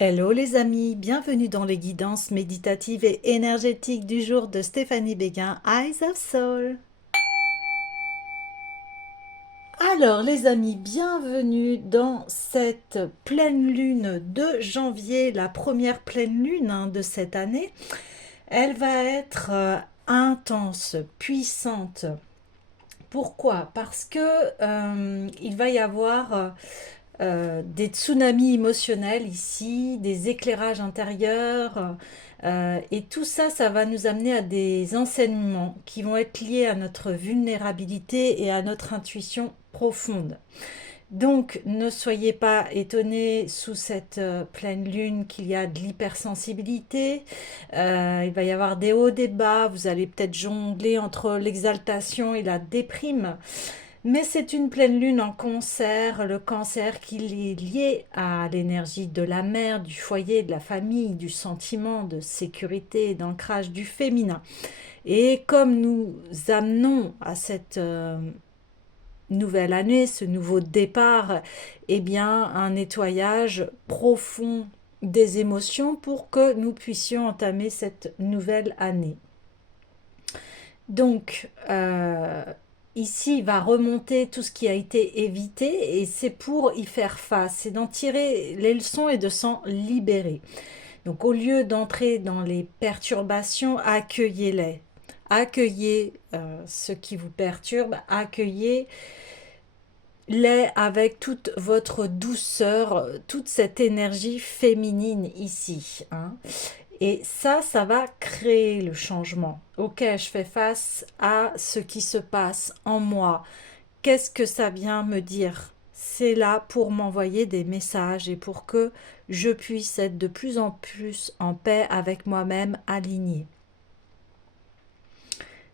Hello les amis, bienvenue dans les guidances méditatives et énergétiques du jour de Stéphanie Béguin, Eyes of Soul. Alors les amis, bienvenue dans cette pleine lune de janvier, la première pleine lune de cette année. Elle va être intense, puissante. Pourquoi? Parce que il va y avoir des tsunamis émotionnels ici, des éclairages intérieurs, et tout ça, ça va nous amener à des enseignements qui vont être liés à notre vulnérabilité et à notre intuition profonde. Donc, ne soyez pas étonnés sous cette pleine lune qu'il y a de l'hypersensibilité. Il va y avoir des hauts, des bas. Vous allez peut-être jongler entre l'exaltation et la déprime. Mais c'est une pleine lune en cancer, le cancer qui est lié à l'énergie de la mère, du foyer, de la famille, du sentiment de sécurité, d'ancrage du féminin. Et comme nous amenons à cette nouvelle année, ce nouveau départ, eh bien un nettoyage profond des émotions pour que nous puissions entamer cette nouvelle année. Donc, ici, il va remonter tout ce qui a été évité et c'est pour y faire face, c'est d'en tirer les leçons et de s'en libérer. Donc, au lieu d'entrer dans les perturbations, accueillez-les. Accueillez ce qui vous perturbe, accueillez-les avec toute votre douceur, toute cette énergie féminine ici. Et ça va créer le changement. Ok, je fais face à ce qui se passe en moi. Qu'est-ce que ça vient me dire? C'est là pour m'envoyer des messages et pour que je puisse être de plus en plus en paix avec moi-même, alignée.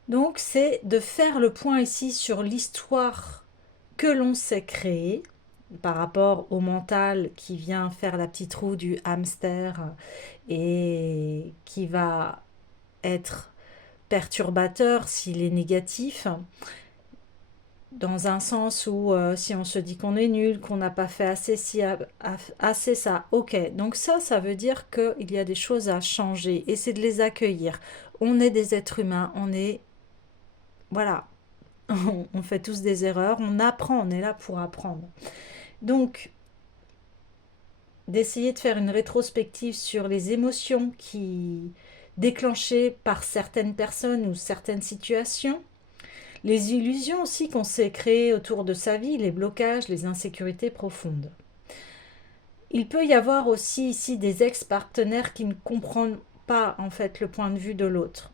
Donc c'est de faire le point ici sur l'histoire que l'on s'est créée par rapport au mental qui vient faire la petite roue du hamster et qui va être perturbateur s'il est négatif, dans un sens où si on se dit qu'on est nul, qu'on n'a pas fait assez, assez ça, ok. Donc ça veut dire qu'il y a des choses à changer et c'est de les accueillir. On est des êtres humains, on est, voilà, on fait tous des erreurs, on apprend, on est là pour apprendre. Donc, d'essayer de faire une rétrospective sur les émotions qui déclenchées par certaines personnes ou certaines situations, les illusions aussi qu'on s'est créées autour de sa vie, les blocages, les insécurités profondes. Il peut y avoir aussi ici des ex-partenaires qui ne comprennent pas en fait le point de vue de l'autre,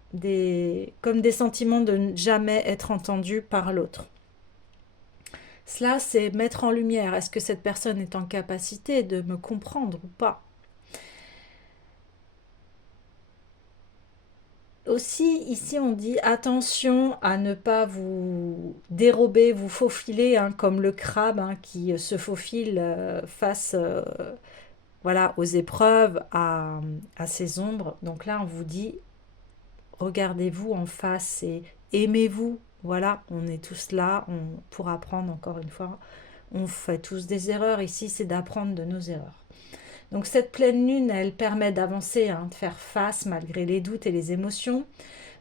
comme des sentiments de ne jamais être entendus par l'autre. Cela, c'est mettre en lumière, est-ce que cette personne est en capacité de me comprendre ou pas? Aussi, ici, on dit attention à ne pas vous dérober, vous faufiler, comme le crabe qui se faufile face voilà, aux épreuves, à ces ombres. Donc là, on vous dit regardez-vous en face et aimez-vous. Voilà, on est tous là pour apprendre encore une fois. On fait tous des erreurs. Ici, c'est d'apprendre de nos erreurs. Donc cette pleine lune, elle permet d'avancer, de faire face malgré les doutes et les émotions,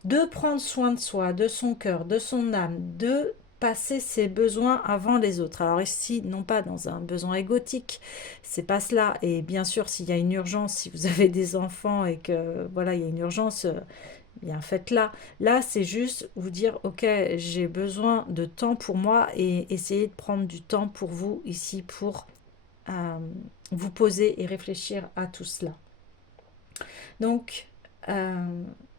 de prendre soin de soi, de son cœur, de son âme, de passer ses besoins avant les autres. Alors ici, non pas dans un besoin égotique, c'est pas cela. Et bien sûr, s'il y a une urgence, si vous avez des enfants et que voilà, il y a une urgence, bien faites-la. Là, c'est juste vous dire, ok, j'ai besoin de temps pour moi et essayer de prendre du temps pour vous ici pour euh, vous poser et réfléchir à tout cela. Donc,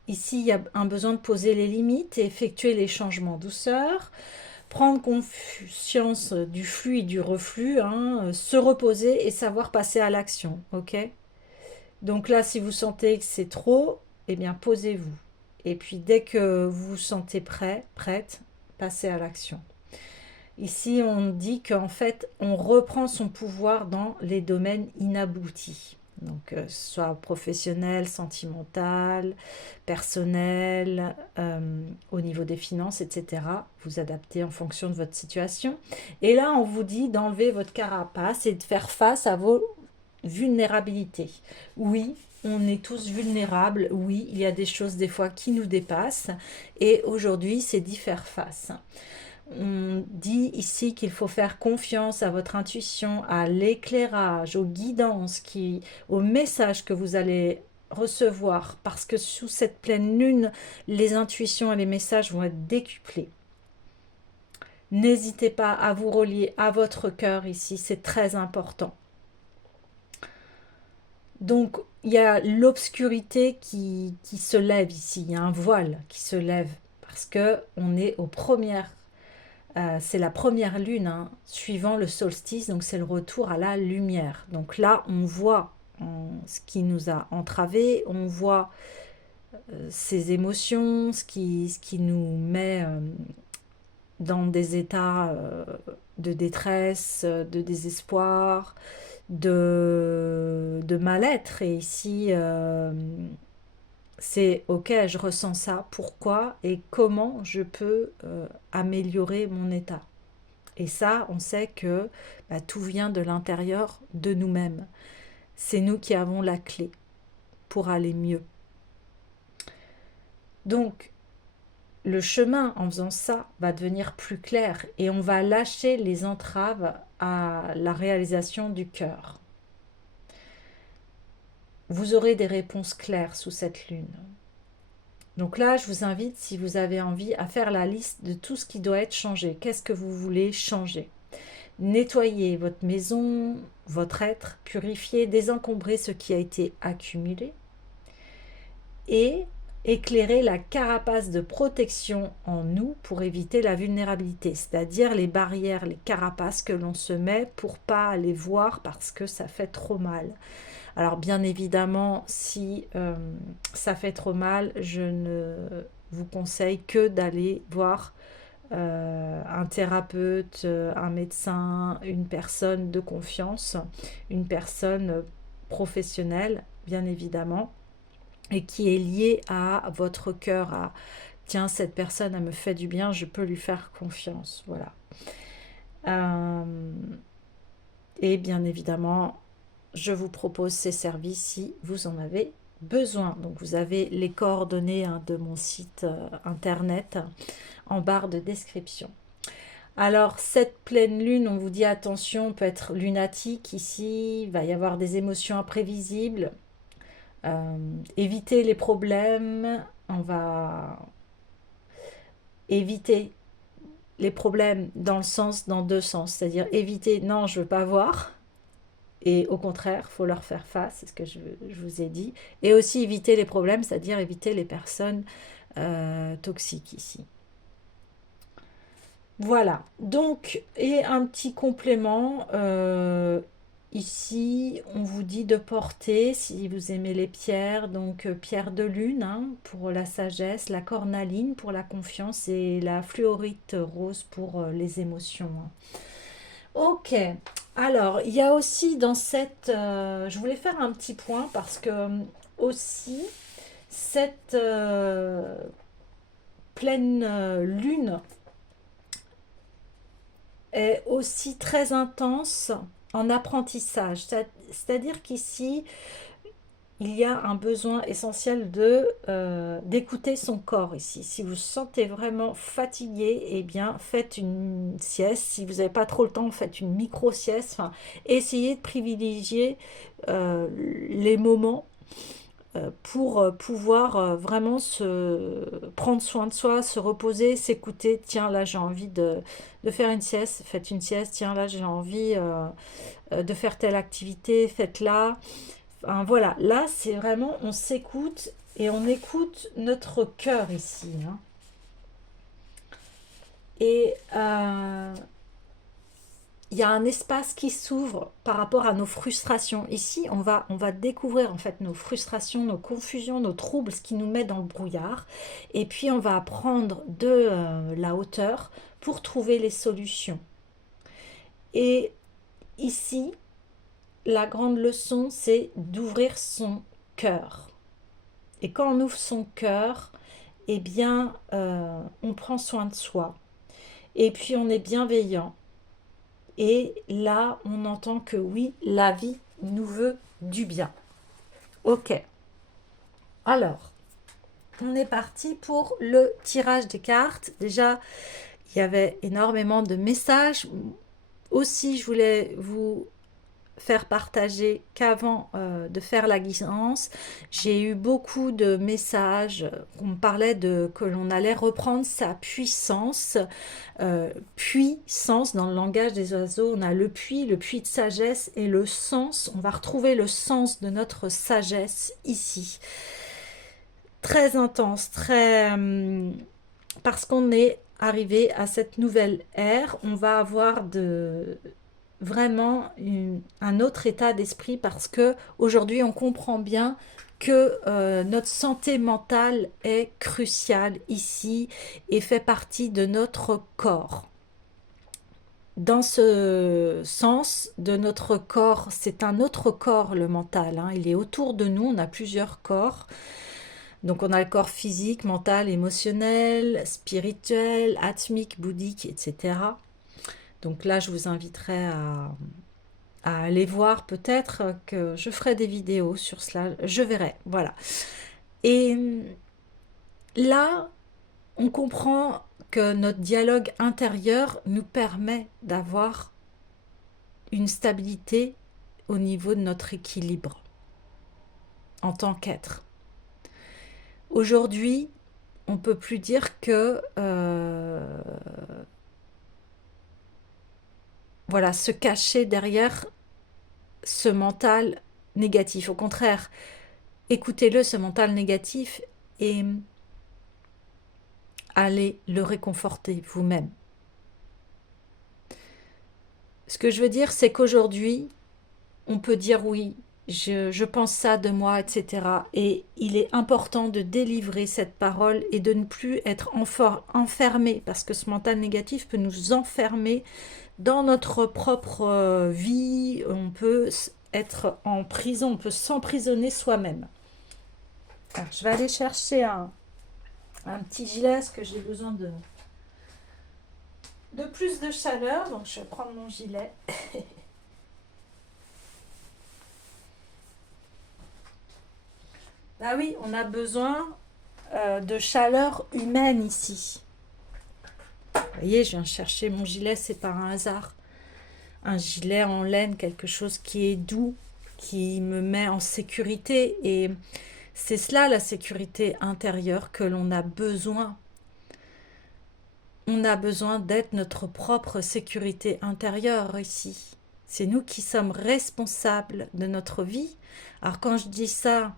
ici, il y a un besoin de poser les limites et effectuer les changements douceur, prendre conscience du flux et du reflux, se reposer et savoir passer à l'action, ok? Donc là, si vous sentez que c'est trop, eh bien, posez-vous. Et puis, dès que vous vous sentez prêt, prête, passez à l'action. Ici, on dit qu'en fait, on reprend son pouvoir dans les domaines inaboutis. Donc, soit professionnel, sentimental, personnel, au niveau des finances, etc. Vous adaptez en fonction de votre situation. Et là, on vous dit d'enlever votre carapace et de faire face à vos vulnérabilité. Oui, on est tous vulnérables. Oui, il y a des choses des fois qui nous dépassent. Et aujourd'hui, c'est d'y faire face. On dit ici qu'il faut faire confiance à votre intuition, à l'éclairage, aux guidances, aux messages que vous allez recevoir, parce que sous cette pleine lune, les intuitions et les messages vont être décuplés. N'hésitez pas à vous relier à votre cœur ici, c'est très important. Donc, il y a l'obscurité qui se lève ici, il y a un voile qui se lève, parce que on est aux premières c'est la première lune, hein, suivant le solstice, donc c'est le retour à la lumière. Donc là, on voit ce qui nous a entravés, on voit ces émotions, ce qui nous met dans des états de détresse, de désespoir, de mal-être. Et ici, c'est ok, je ressens ça, pourquoi et comment je peux améliorer mon état. Et ça, on sait que tout vient de l'intérieur de nous-mêmes. C'est nous qui avons la clé pour aller mieux. Donc, le chemin, en faisant ça, va devenir plus clair et on va lâcher les entraves à la réalisation du cœur. Vous aurez des réponses claires sous cette lune. Donc là, je vous invite, si vous avez envie, à faire la liste de tout ce qui doit être changé. Qu'est-ce que vous voulez changer ? Nettoyer votre maison, votre être, purifier, désencombrer ce qui a été accumulé et éclairer la carapace de protection en nous pour éviter la vulnérabilité, c'est-à-dire les barrières, les carapaces que l'on se met pour pas aller voir parce que ça fait trop mal. Alors bien évidemment, si ça fait trop mal, je ne vous conseille que d'aller voir un thérapeute, un médecin, une personne de confiance, une personne professionnelle, bien évidemment, et qui est liée à votre cœur, à tiens, cette personne, elle me fait du bien, je peux lui faire confiance. Voilà. Et bien évidemment, je vous propose ces services si vous en avez besoin. Donc vous avez les coordonnées de mon site internet en barre de description. Alors, cette pleine lune, on vous dit attention, peut être lunatique ici, il va y avoir des émotions imprévisibles, éviter les problèmes, on va éviter les problèmes dans deux sens, c'est-à-dire éviter, non, je ne veux pas voir, et au contraire, il faut leur faire face, c'est ce que je vous ai dit, et aussi éviter les problèmes, c'est-à-dire éviter les personnes toxiques ici. Voilà, donc, et un petit complément, ici, on vous dit de porter, si vous aimez les pierres, donc pierre de lune pour la sagesse, la cornaline pour la confiance et la fluorite rose pour les émotions. Ok, alors, il y a aussi dans cette... je voulais faire un petit point parce que aussi, cette pleine lune est aussi très intense en apprentissage. C'est-à-dire qu'ici, il y a un besoin essentiel d'écouter son corps ici. Si vous vous sentez vraiment fatigué, eh bien, faites une sieste. Si vous n'avez pas trop le temps, faites une micro-sieste. Enfin, essayez de privilégier les moments pour pouvoir vraiment prendre soin de soi, se reposer, s'écouter. Tiens, là j'ai envie de faire une sieste, faites une sieste. Tiens, là j'ai envie de faire telle activité, faites-la. Enfin, voilà, là c'est vraiment, on s'écoute et on écoute notre cœur ici. Et il y a un espace qui s'ouvre par rapport à nos frustrations. Ici, on va découvrir en fait nos frustrations, nos confusions, nos troubles, ce qui nous met dans le brouillard. Et puis, on va prendre de la hauteur pour trouver les solutions. Et ici, la grande leçon, c'est d'ouvrir son cœur. Et quand on ouvre son cœur, eh bien, on prend soin de soi. Et puis, on est bienveillant. Et là, on entend que oui, la vie nous veut du bien. Ok, alors, on est parti pour le tirage des cartes. Déjà, il y avait énormément de messages. Aussi, je voulais vous faire partager qu'avant de faire la guidance, j'ai eu beaucoup de messages. On me parlait de que l'on allait reprendre sa puissance. Puissance, dans le langage des oiseaux, on a le puits de sagesse et le sens. On va retrouver le sens de notre sagesse ici. Très intense, très... parce qu'on est arrivé à cette nouvelle ère, on va avoir vraiment un autre état d'esprit parce que aujourd'hui on comprend bien que notre santé mentale est cruciale ici et fait partie de notre corps. Dans ce sens de notre corps, c'est un autre corps le mental, hein. Il est autour de nous, on a plusieurs corps. Donc on a le corps physique, mental, émotionnel, spirituel, atmique, bouddhique, etc. Donc là, je vous inviterai à aller voir, peut-être que je ferai des vidéos sur cela, je verrai, voilà. Et là, on comprend que notre dialogue intérieur nous permet d'avoir une stabilité au niveau de notre équilibre en tant qu'être. Aujourd'hui, on ne peut plus dire que voilà, se cacher derrière ce mental négatif. Au contraire, écoutez-le, ce mental négatif, et allez le réconforter vous-même. Ce que je veux dire, c'est qu'aujourd'hui, on peut dire oui, je pense ça de moi, etc. Et il est important de délivrer cette parole et de ne plus être enfermé, parce que ce mental négatif peut nous enfermer dans notre propre vie. On peut être en prison, on peut s'emprisonner soi-même. Alors, je vais aller chercher un petit gilet, parce que j'ai besoin de plus de chaleur, donc je vais prendre mon gilet. Ah oui, on a besoin de chaleur humaine ici. Vous voyez, je viens chercher mon gilet, c'est par un hasard. Un gilet en laine, quelque chose qui est doux, qui me met en sécurité. Et c'est cela, la sécurité intérieure, que l'on a besoin. On a besoin d'être notre propre sécurité intérieure ici. C'est nous qui sommes responsables de notre vie. Alors quand je dis ça,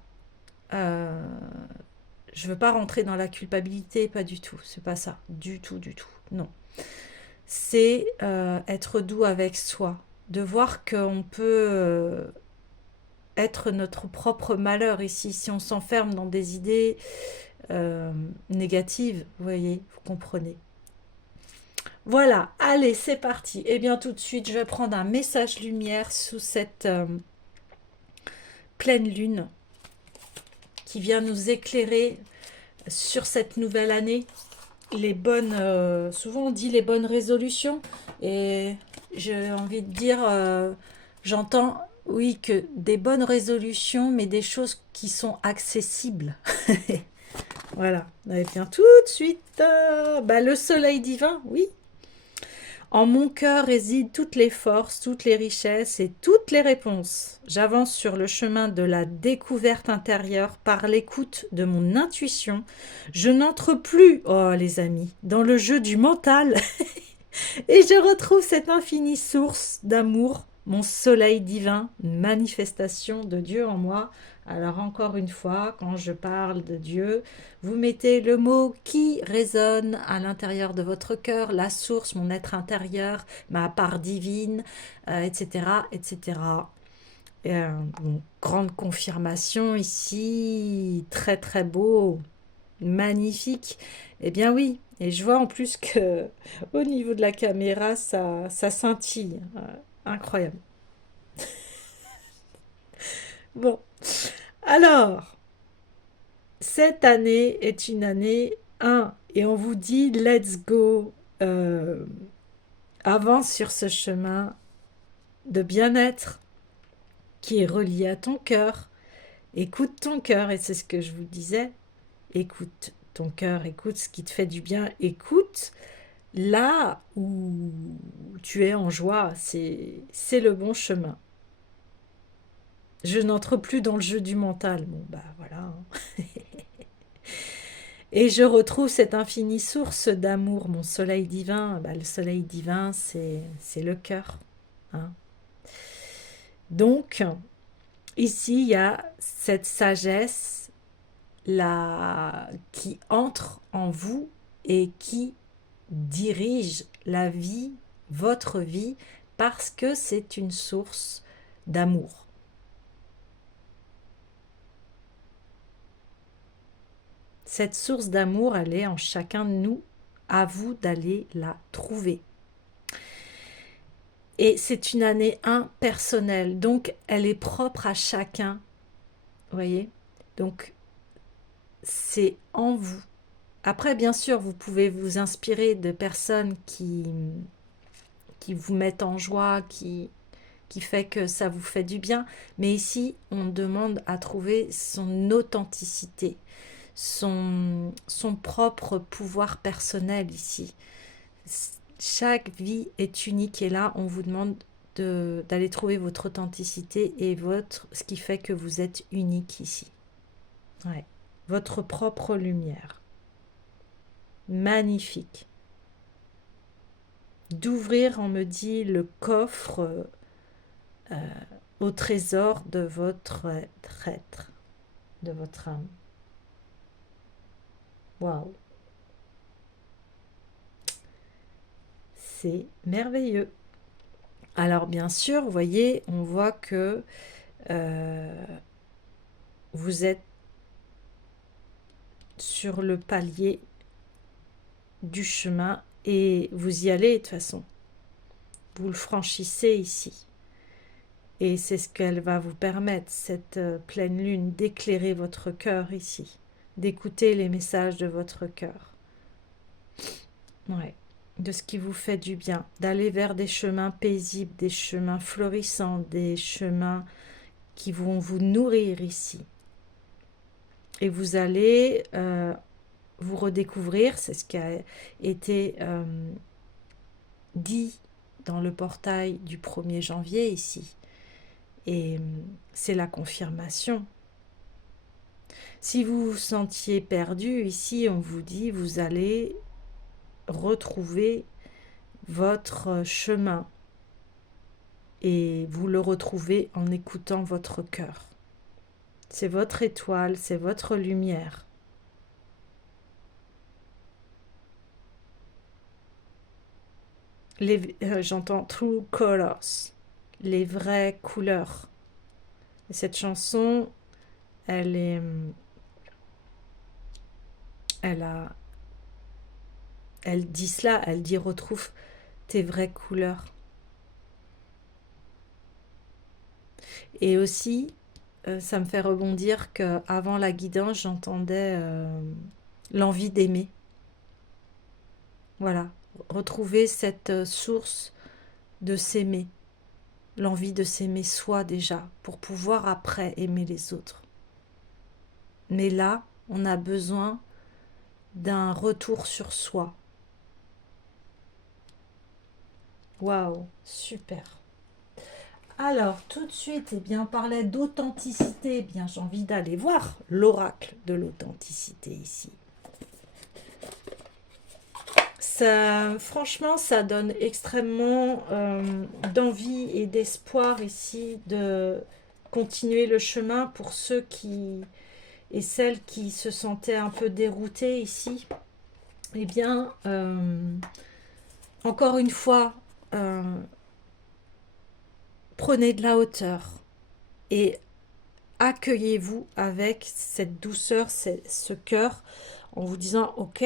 je ne veux pas rentrer dans la culpabilité, pas du tout. C'est pas ça, du tout, non. C'est être doux avec soi, de voir qu'on peut être notre propre malheur ici. Si on s'enferme dans des idées négatives, vous voyez, vous comprenez. Voilà, allez, c'est parti. Et bien tout de suite, je vais prendre un message lumière sous cette pleine lune qui vient nous éclairer sur cette nouvelle année. Les bonnes, souvent on dit les bonnes résolutions, et j'ai envie de dire, j'entends, oui, que des bonnes résolutions, mais des choses qui sont accessibles. Voilà, et bien tout de suite, le soleil divin, oui. En mon cœur résident toutes les forces, toutes les richesses et toutes les réponses. J'avance sur le chemin de la découverte intérieure par l'écoute de mon intuition. Je n'entre plus, oh les amis, dans le jeu du mental et je retrouve cette infinie source d'amour, mon soleil divin, une manifestation de Dieu en moi. Alors encore une fois, quand je parle de Dieu, vous mettez le mot qui résonne à l'intérieur de votre cœur, la source, mon être intérieur, ma part divine, etc., etc. Grande confirmation ici, très très beau, magnifique. Eh bien oui, et je vois en plus que au niveau de la caméra, ça scintille. Incroyable. Bon, alors, cette année est une année 1 et on vous dit let's go, avance sur ce chemin de bien-être, qui est relié à ton cœur. Écoute ton cœur, et c'est ce que je vous disais. Écoute ton cœur, écoute ce qui te fait du bien, écoute là où tu es en joie, c'est le bon chemin. Je n'entre plus dans le jeu du mental. Bon, bah voilà, hein. Et je retrouve cette infinie source d'amour, mon soleil divin. Bah, le soleil divin, c'est le cœur, hein. Donc, ici, il y a cette sagesse là, qui entre en vous et qui dirige la vie, votre vie, parce que c'est une source d'amour. Cette source d'amour, elle est en chacun de nous. À vous d'aller la trouver. Et c'est une année impersonnelle, donc elle est propre à chacun. Vous voyez? Donc c'est en vous. Après, bien sûr, vous pouvez vous inspirer de personnes qui vous mettent en joie, qui fait que ça vous fait du bien. Mais ici, on demande à trouver son authenticité, son propre pouvoir personnel ici. Chaque vie est unique et là, on vous demande d'aller trouver votre authenticité et ce qui fait que vous êtes unique ici. Ouais. Votre propre lumière. Magnifique. D'ouvrir, on me dit, le coffre au trésor de votre être, de votre âme. Waouh! C'est merveilleux. Alors bien sûr, vous voyez, on voit que vous êtes sur le palier du chemin et vous y allez de toute façon. Vous le franchissez ici. Et c'est ce qu'elle va vous permettre, cette pleine lune, d'éclairer votre cœur ici, d'écouter les messages de votre cœur. Ouais, de ce qui vous fait du bien, d'aller vers des chemins paisibles, des chemins florissants, des chemins qui vont vous nourrir ici. Et vous allez vous redécouvrir, c'est ce qui a été dit dans le portail du 1er janvier ici. Et c'est la confirmation. Si vous vous sentiez perdu, ici on vous dit vous allez retrouver votre chemin et vous le retrouvez en écoutant votre cœur. C'est votre étoile, c'est votre lumière. J'entends True Colors, les vraies couleurs. Et cette chanson, elle dit cela, elle dit retrouve tes vraies couleurs. Et aussi, ça me fait rebondir qu'avant la guidance, j'entendais l'envie d'aimer. Voilà, retrouver cette source de s'aimer, l'envie de s'aimer soi déjà, pour pouvoir après aimer les autres. Mais là, on a besoin d'un retour sur soi. Waouh, super. Alors, tout de suite, eh bien, on parlait d'authenticité. Eh bien, j'ai envie d'aller voir l'oracle de l'authenticité ici. Ça, franchement, ça donne extrêmement d'envie et d'espoir ici de continuer le chemin pour ceux qui et celles qui se sentaient un peu déroutés ici. Eh bien, encore une fois, prenez de la hauteur et accueillez-vous avec cette douceur, ce cœur, en vous disant, ok,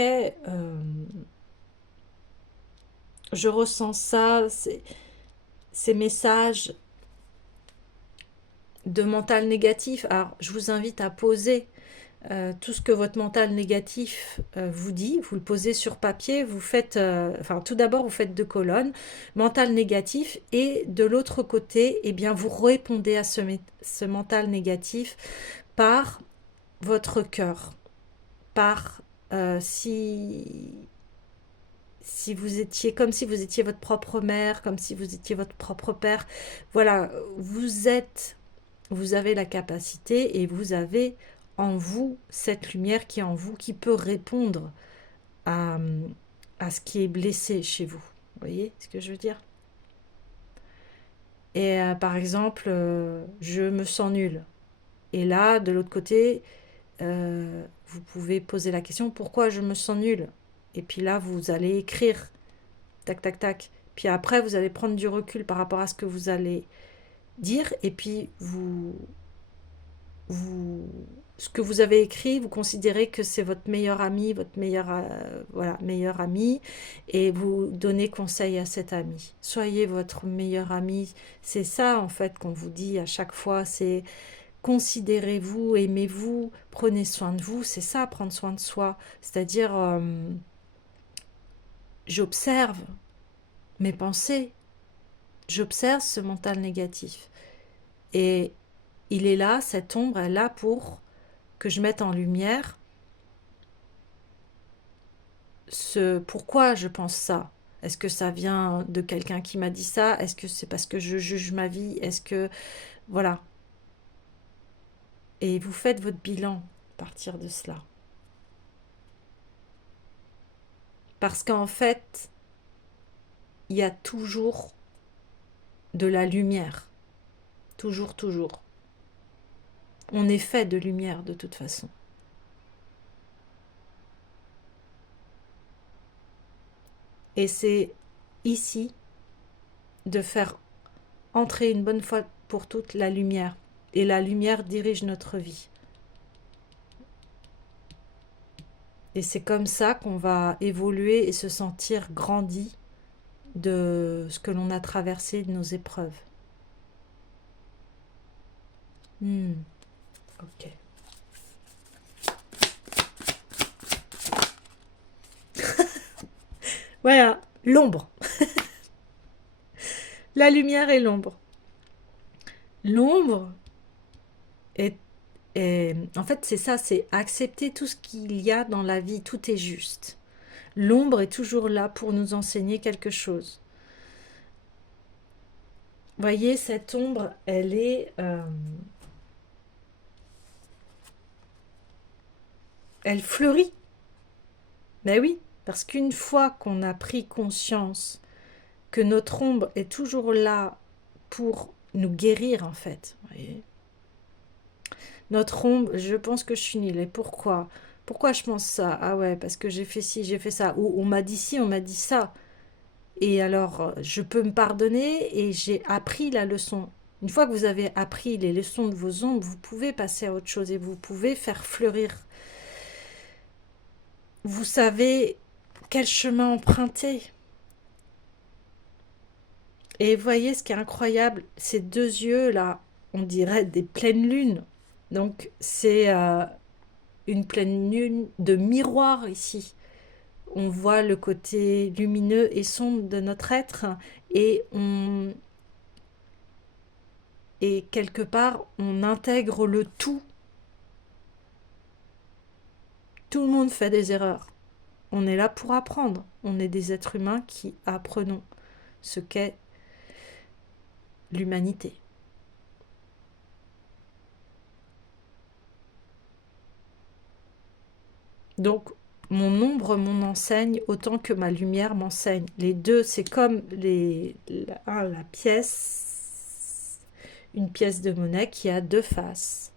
je ressens ça, ces messages de mental négatif. Alors, je vous invite à poser tout ce que votre mental négatif vous dit, vous le posez sur papier, vous faites, enfin tout d'abord vous faites 2 colonnes, mental négatif, et de l'autre côté, eh bien vous répondez à ce mental négatif par votre cœur, par si vous étiez, comme si vous étiez votre propre mère, comme si vous étiez votre propre père, voilà, vous avez la capacité et vous avez en vous cette lumière qui est en vous, qui peut répondre à, à ce qui est blessé chez vous. Vous voyez ce que je veux dire? Et par exemple, je me sens nulle. Et là, de l'autre côté, vous pouvez poser la question, pourquoi je me sens nulle? Et puis là, vous allez écrire, tac, tac, tac. Puis après, vous allez prendre du recul par rapport à ce que vous allez dire, et puis ce que vous avez écrit, vous considérez que c'est votre meilleur ami, votre meilleur ami, et vous donnez conseil à cet ami. Soyez votre meilleur ami. C'est ça, en fait, qu'on vous dit à chaque fois, c'est considérez-vous, aimez-vous, prenez soin de vous. C'est ça, prendre soin de soi. C'est-à-dire, j'observe mes pensées, j'observe ce mental négatif. Et il est là, cette ombre est là pour que je mette en lumière pourquoi je pense ça. Est-ce que ça vient de quelqu'un qui m'a dit ça? Est-ce que c'est parce que je juge ma vie? Est-ce que... Voilà. Et vous faites votre bilan à partir de cela. Parce qu'en fait, il y a toujours de la lumière. Toujours, toujours. On est fait de lumière de toute façon. Et c'est ici de faire entrer une bonne fois pour toutes la lumière. Et la lumière dirige notre vie. Et c'est comme ça qu'on va évoluer et se sentir grandi de ce que l'on a traversé, de nos épreuves. Ok. Voilà, l'ombre. La lumière et l'ombre. L'ombre en fait, c'est ça, c'est accepter tout ce qu'il y a dans la vie, tout est juste. L'ombre est toujours là pour nous enseigner quelque chose. Voyez, cette ombre, elle fleurit. Ben oui, parce qu'une fois qu'on a pris conscience que notre ombre est toujours là pour nous guérir, en fait. Vous voyez, notre ombre, je pense que je suis nulle. Et pourquoi? Pourquoi je pense ça? Ah ouais, parce que j'ai fait ci, j'ai fait ça. Ou on m'a dit ci, on m'a dit ça. Et alors, je peux me pardonner et j'ai appris la leçon. Une fois que vous avez appris les leçons de vos ombres, vous pouvez passer à autre chose et vous pouvez faire fleurir. Vous savez quel chemin emprunter. Et voyez ce qui est incroyable, ces deux yeux-là, on dirait des pleines lunes. Donc c'est une pleine lune de miroir ici. On voit le côté lumineux et sombre de notre être et et quelque part on intègre le tout. Tout le monde fait des erreurs. On est là pour apprendre. On est des êtres humains qui apprenons ce qu'est l'humanité. Donc, mon ombre m'en enseigne autant que ma lumière m'enseigne. Les deux, c'est comme la pièce, une pièce de monnaie qui a deux faces.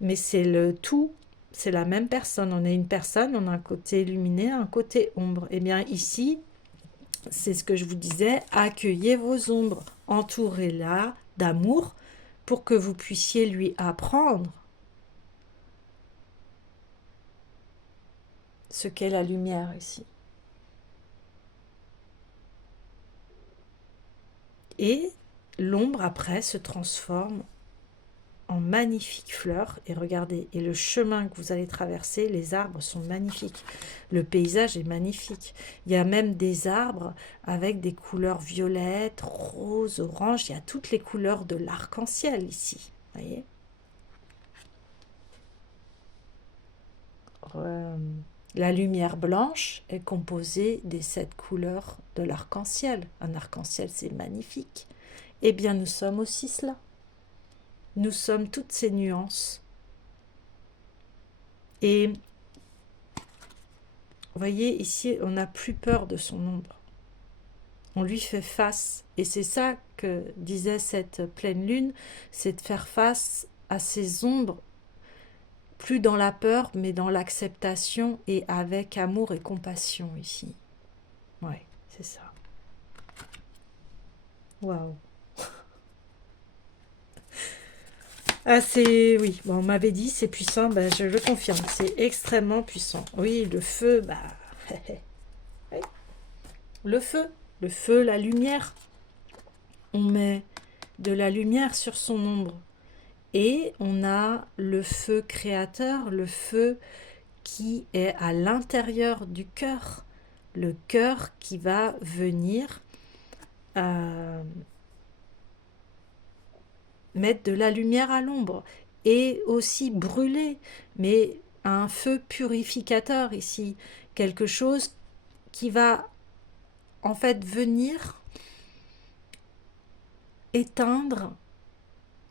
Mais c'est le tout, c'est la même personne. On est une personne, on a un côté lumineux, un côté ombre. Et bien ici, c'est ce que je vous disais, accueillez vos ombres, entourez-la d'amour pour que vous puissiez lui apprendre ce qu'est la lumière ici. Et l'ombre après se transforme en magnifiques fleurs. Et regardez, et le chemin que vous allez traverser, les arbres sont magnifiques. Le paysage est magnifique. Il y a même des arbres avec des couleurs violettes, roses, oranges. Il y a toutes les couleurs de l'arc-en-ciel ici. Voyez? La lumière blanche est composée des 7 couleurs de l'arc-en-ciel. Un arc-en-ciel, c'est magnifique. Eh bien, nous sommes aussi cela. Nous sommes toutes ces nuances. Et vous voyez, ici, on n'a plus peur de son ombre. On lui fait face. Et c'est ça que disait cette pleine lune, c'est de faire face à ces ombres, plus dans la peur, mais dans l'acceptation et avec amour et compassion ici. Ouais, c'est ça. Waouh. Ah, c'est... Oui, bon, on m'avait dit, c'est puissant, ben, je le confirme, c'est extrêmement puissant. Oui, le feu, bah... oui. Le feu, la lumière. On met de la lumière sur son ombre. Et on a le feu créateur, le feu qui est à l'intérieur du cœur. Le cœur qui va venir mettre de la lumière à l'ombre et aussi brûler, mais un feu purificateur ici, quelque chose qui va en fait venir éteindre,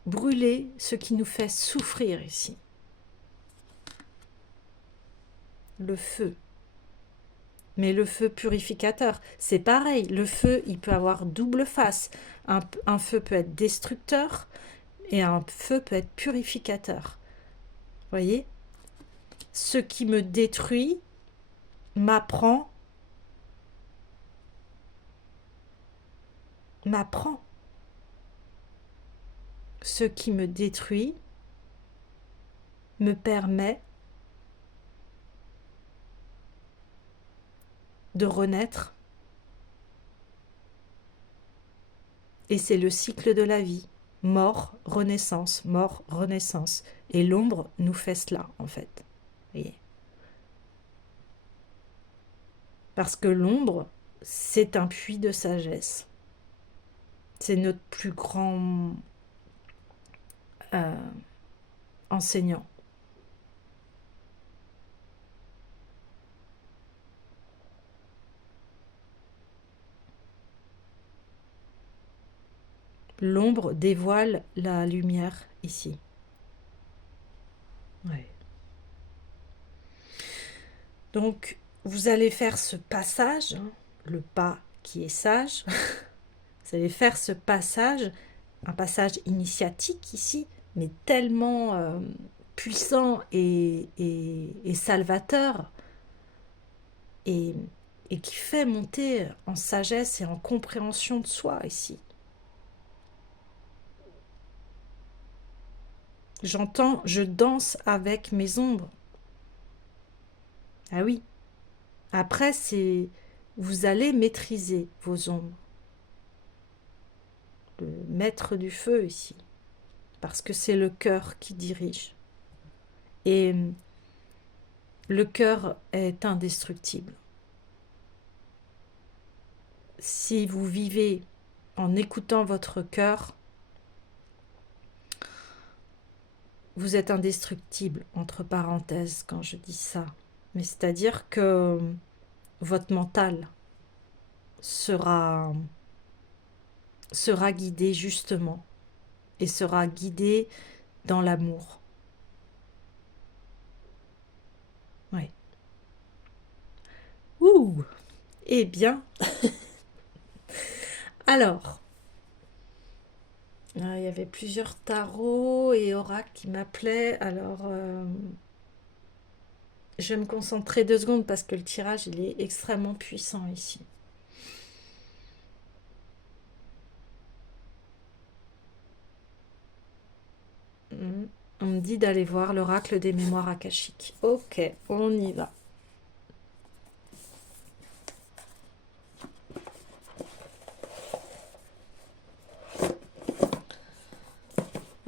brûler ce qui nous fait souffrir ici. Le feu. Mais le feu purificateur, c'est pareil. Le feu, il peut avoir double face. Un feu peut être destructeur et un feu peut être purificateur. Voyez? Ce qui me détruit m'apprend. Ce qui me détruit me permet de renaître. Et c'est le cycle de la vie. Mort, renaissance, mort, renaissance. Et l'ombre nous fait cela, en fait. Voyez. Parce que l'ombre, c'est un puits de sagesse. C'est notre plus grand enseignant. L'ombre dévoile la lumière ici. Ouais. Donc, vous allez faire ce passage, hein, le pas qui est sage. Vous allez faire ce passage, un passage initiatique ici, mais tellement puissant et salvateur, et qui fait monter en sagesse et en compréhension de soi ici. J'entends, je danse avec mes ombres. Ah oui. Après, c'est vous allez maîtriser vos ombres. Le maître du feu ici. Parce que c'est le cœur qui dirige. Et le cœur est indestructible. Si vous vivez en écoutant votre cœur, vous êtes indestructible, entre parenthèses, quand je dis ça. Mais c'est-à-dire que votre mental sera guidé justement et sera guidé dans l'amour. Oui. Ouh. Eh bien, alors, il y avait plusieurs tarots et oracles qui m'appelaient. Alors, je vais me concentrer 2 secondes parce que le tirage, il est extrêmement puissant ici. On me dit d'aller voir l'oracle des mémoires akashiques. Ok, on y va.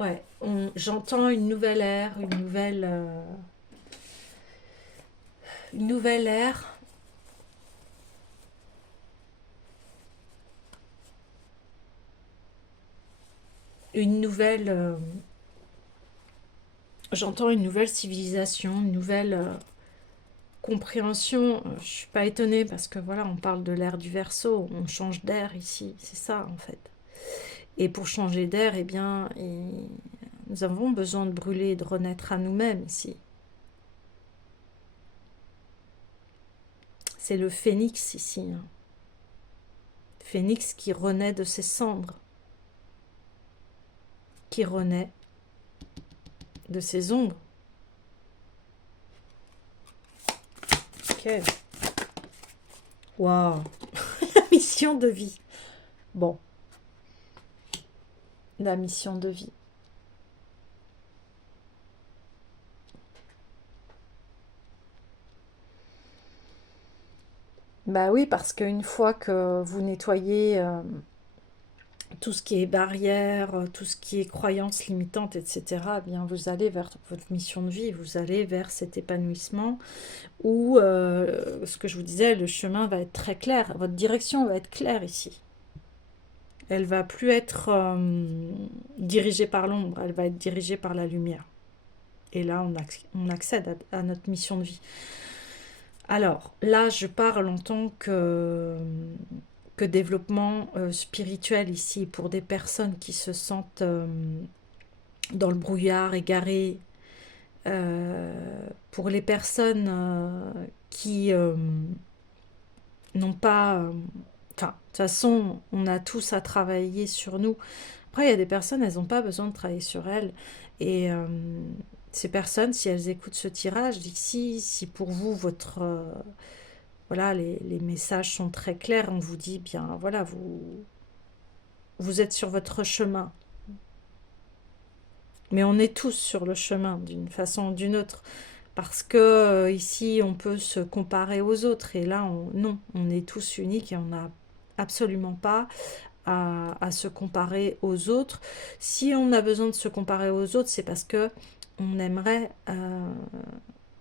Ouais, j'entends une nouvelle ère, une nouvelle, j'entends une nouvelle civilisation, une nouvelle compréhension. Je suis pas étonnée parce que voilà, on parle de l'ère du Verseau, on change d'air ici, c'est ça en fait. Et pour changer d'air, eh bien, nous avons besoin de brûler et de renaître à nous-mêmes ici. C'est le phénix ici, hein. Phénix qui renaît de ses cendres, qui renaît de ses ombres. Ok. Waouh. La mission de vie. Bon, la mission de vie. Bah oui, parce qu'une fois que vous nettoyez tout ce qui est barrière, tout ce qui est croyances limitantes, etc., eh bien vous allez vers votre mission de vie, vous allez vers cet épanouissement où, ce que je vous disais, le chemin va être très clair, votre direction va être claire ici. Elle va plus être dirigée par l'ombre, elle va être dirigée par la lumière. Et là, on accède à notre mission de vie. Alors, là, je parle en tant que développement spirituel ici pour des personnes qui se sentent dans le brouillard, égarées, pour les personnes qui n'ont pas... Enfin, de toute façon, on a tous à travailler sur nous. Après, il y a des personnes, elles n'ont pas besoin de travailler sur elles. Et ces personnes, si elles écoutent ce tirage d'ici, si pour vous, voilà, les messages sont très clairs, on vous dit, bien, voilà, vous êtes sur votre chemin. Mais on est tous sur le chemin, d'une façon ou d'une autre. Parce que ici, on peut se comparer aux autres. Et là, non, on est tous uniques et on n'a absolument pas à se comparer aux autres. Si on a besoin de se comparer aux autres, c'est parce que on aimerait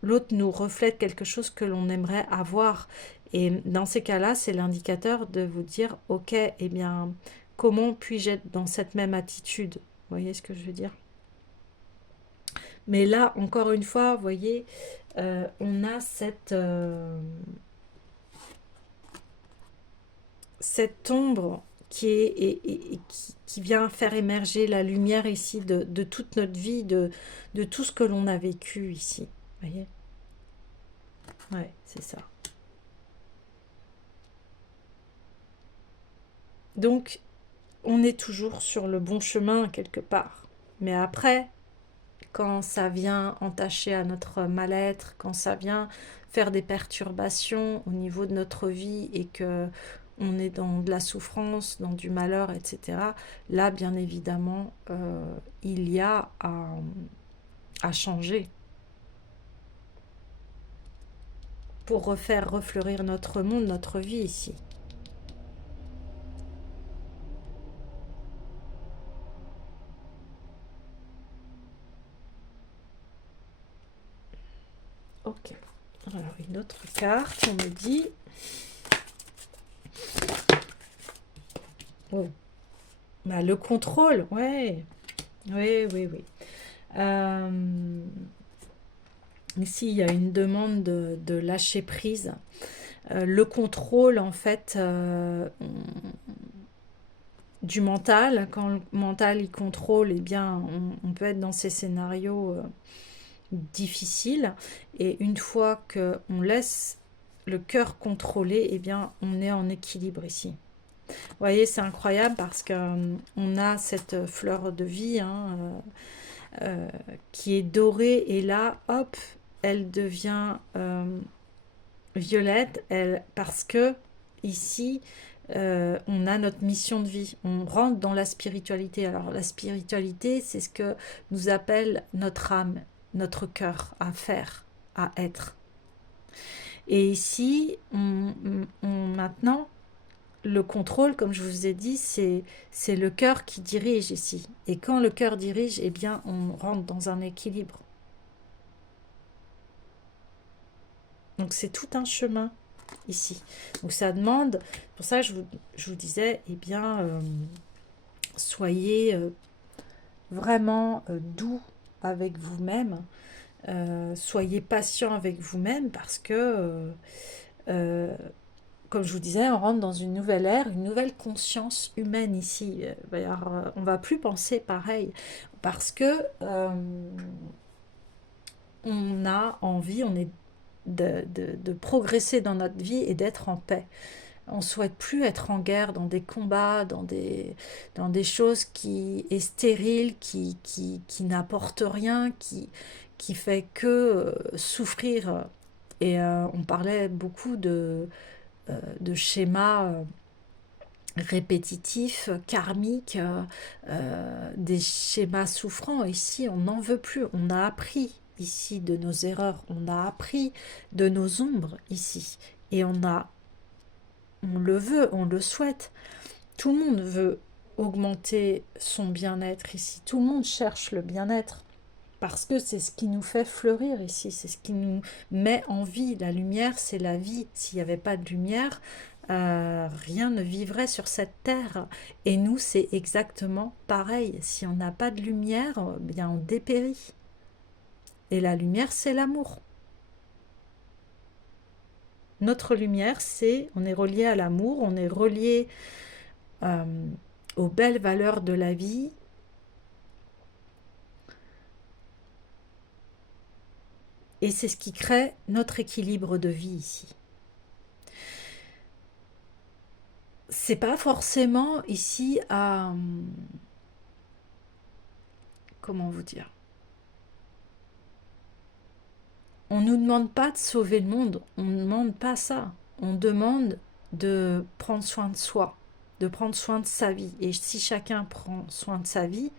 l'autre nous reflète quelque chose que l'on aimerait avoir. Et dans ces cas-là, c'est l'indicateur de vous dire, ok, eh bien, comment puis-je être dans cette même attitude? Vous voyez ce que je veux dire? Mais là, encore une fois, vous voyez, on a cette ombre qui est et qui vient faire émerger la lumière ici de toute notre vie, de tout ce que l'on a vécu ici. Vous voyez? Ouais, c'est ça. Donc, on est toujours sur le bon chemin quelque part. Mais après, quand ça vient entacher à notre mal-être, quand ça vient faire des perturbations au niveau de notre vie et que on est dans de la souffrance, dans du malheur, etc., là, bien évidemment, il y a à changer pour refaire refleurir notre monde, notre vie ici. Ok. Alors, une autre carte, on me dit... Oh. Bah, le contrôle, ouais. Oui, oui, oui. Ici, il y a une demande de lâcher prise. Le contrôle, en fait, du mental. Quand le mental il contrôle, eh bien, on peut être dans ces scénarios difficiles. Et une fois qu'on laisse le cœur contrôler, eh bien, on est en équilibre ici. Vous voyez, c'est incroyable parce qu'on a cette fleur de vie hein, qui est dorée et là, hop, elle devient violette parce que ici, on a notre mission de vie. On rentre dans la spiritualité. Alors la spiritualité, c'est ce que nous appelle notre âme, notre cœur à faire, à être. Et ici, maintenant, le contrôle, comme je vous ai dit, c'est le cœur qui dirige ici. Et quand le cœur dirige, eh bien, on rentre dans un équilibre. Donc c'est tout un chemin ici. Donc ça demande, pour ça je vous disais, eh bien, soyez vraiment doux avec vous-même, soyez patient avec vous-même parce que, euh, comme je vous disais, on rentre dans une nouvelle ère, une nouvelle conscience humaine ici. On va plus penser pareil parce que on a envie, on est de progresser dans notre vie et d'être en paix. On ne souhaite plus être en guerre, dans des combats, dans des choses qui est stériles, qui n'apportent rien, qui fait que souffrir. Et on parlait beaucoup de schémas répétitifs, karmiques, des schémas souffrants. Ici, on n'en veut plus. On a appris ici de nos erreurs, on a appris de nos ombres ici. Et on le veut, on le souhaite. Tout le monde veut augmenter son bien-être ici. Tout le monde cherche le bien-être parce que c'est ce qui nous fait fleurir ici, c'est ce qui nous met en vie. La lumière, c'est la vie. S'il n'y avait pas de lumière, rien ne vivrait sur cette terre. Et nous, c'est exactement pareil. Si on n'a pas de lumière, bien on dépérit. Et la lumière, c'est l'amour. Notre lumière, on est relié à l'amour, on est relié euh, aux belles valeurs de la vie. Et c'est ce qui crée notre équilibre de vie ici. C'est pas forcément ici à... Comment vous dire? On ne nous demande pas de sauver le monde, on ne demande pas ça. On demande de prendre soin de soi, de prendre soin de sa vie. Et si chacun prend soin de sa vie,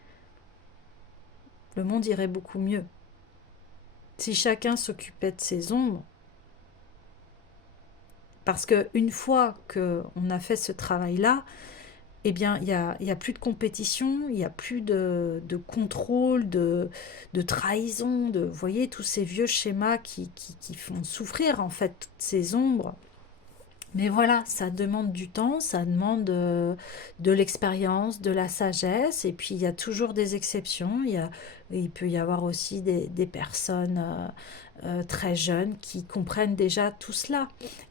le monde irait beaucoup mieux. Si chacun s'occupait de ses ombres, parce qu'une fois qu'on a fait ce travail-là, eh bien, il y a plus de compétition, il n'y a plus de contrôle, de trahison, vous voyez, tous ces vieux schémas qui font souffrir, en fait, toutes ces ombres. Mais voilà, ça demande du temps, ça demande de l'expérience, de la sagesse, et puis il y a toujours des exceptions. Il peut y avoir aussi des personnes très jeunes qui comprennent déjà tout cela.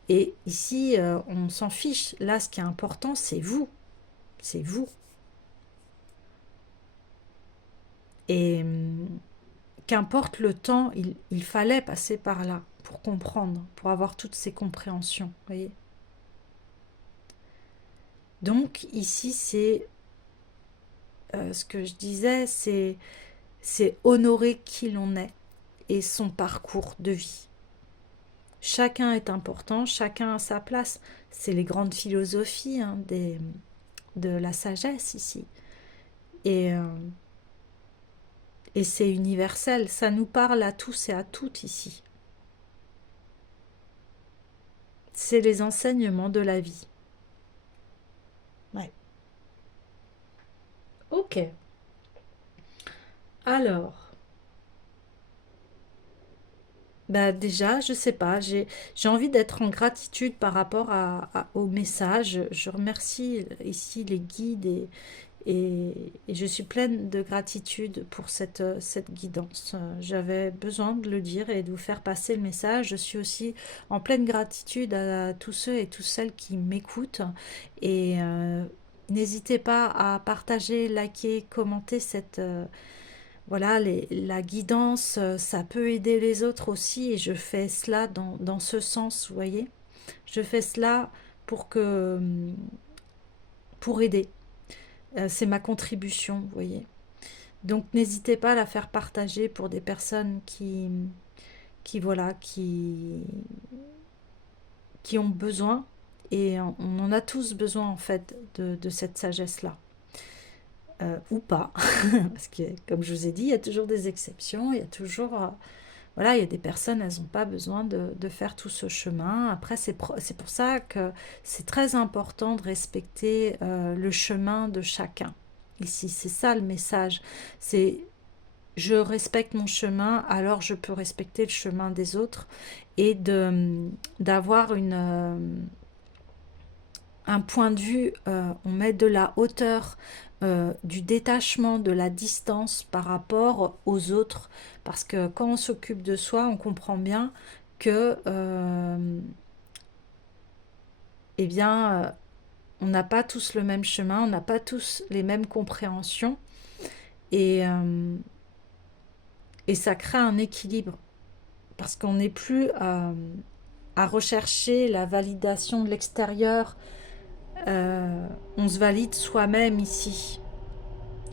Et ici, on s'en fiche. Là, ce qui est important, c'est vous. C'est vous. Et qu'importe le temps, il fallait passer par là pour comprendre, pour avoir toutes ces compréhensions. Vous voyez. Donc ici, c'est ce que je disais, c'est honorer qui l'on est et son parcours de vie. Chacun est important, chacun a sa place. C'est les grandes philosophies de la sagesse ici. Et, euh, et c'est universel, ça nous parle à tous et à toutes ici. C'est les enseignements de la vie. Ouais. Ok. Alors, bah déjà, je sais pas, j'ai envie d'être en gratitude par rapport au message. Je remercie ici les guides et je suis pleine de gratitude pour cette guidance. J'avais besoin de le dire et de vous faire passer le message. Je suis aussi en pleine gratitude à tous ceux et toutes celles qui m'écoutent. Et n'hésitez pas à partager, liker, commenter voilà, la guidance, ça peut aider les autres aussi. Et je fais cela dans ce sens, vous voyez. Je fais cela pour aider. C'est ma contribution, vous voyez. Donc n'hésitez pas à la faire partager pour des personnes voilà, qui ont besoin. Et on en a tous besoin en fait de cette sagesse-là. Ou pas. Parce que comme je vous ai dit, il y a toujours des exceptions, il y a toujours voilà, il y a des personnes, elles n'ont pas besoin de faire tout ce chemin. Après, c'est pour ça que c'est très important de respecter le chemin de chacun. Ici, c'est ça le message. C'est je respecte mon chemin, alors je peux respecter le chemin des autres et d'avoir un point de vue, on met de la hauteur, du détachement, de la distance par rapport aux autres. Parce que quand on s'occupe de soi, on comprend bien que, eh bien, on n'a pas tous le même chemin, on n'a pas tous les mêmes compréhensions. Et, euh, et ça crée un équilibre. Parce qu'on n'est plus à rechercher la validation de l'extérieur. On se valide soi-même ici.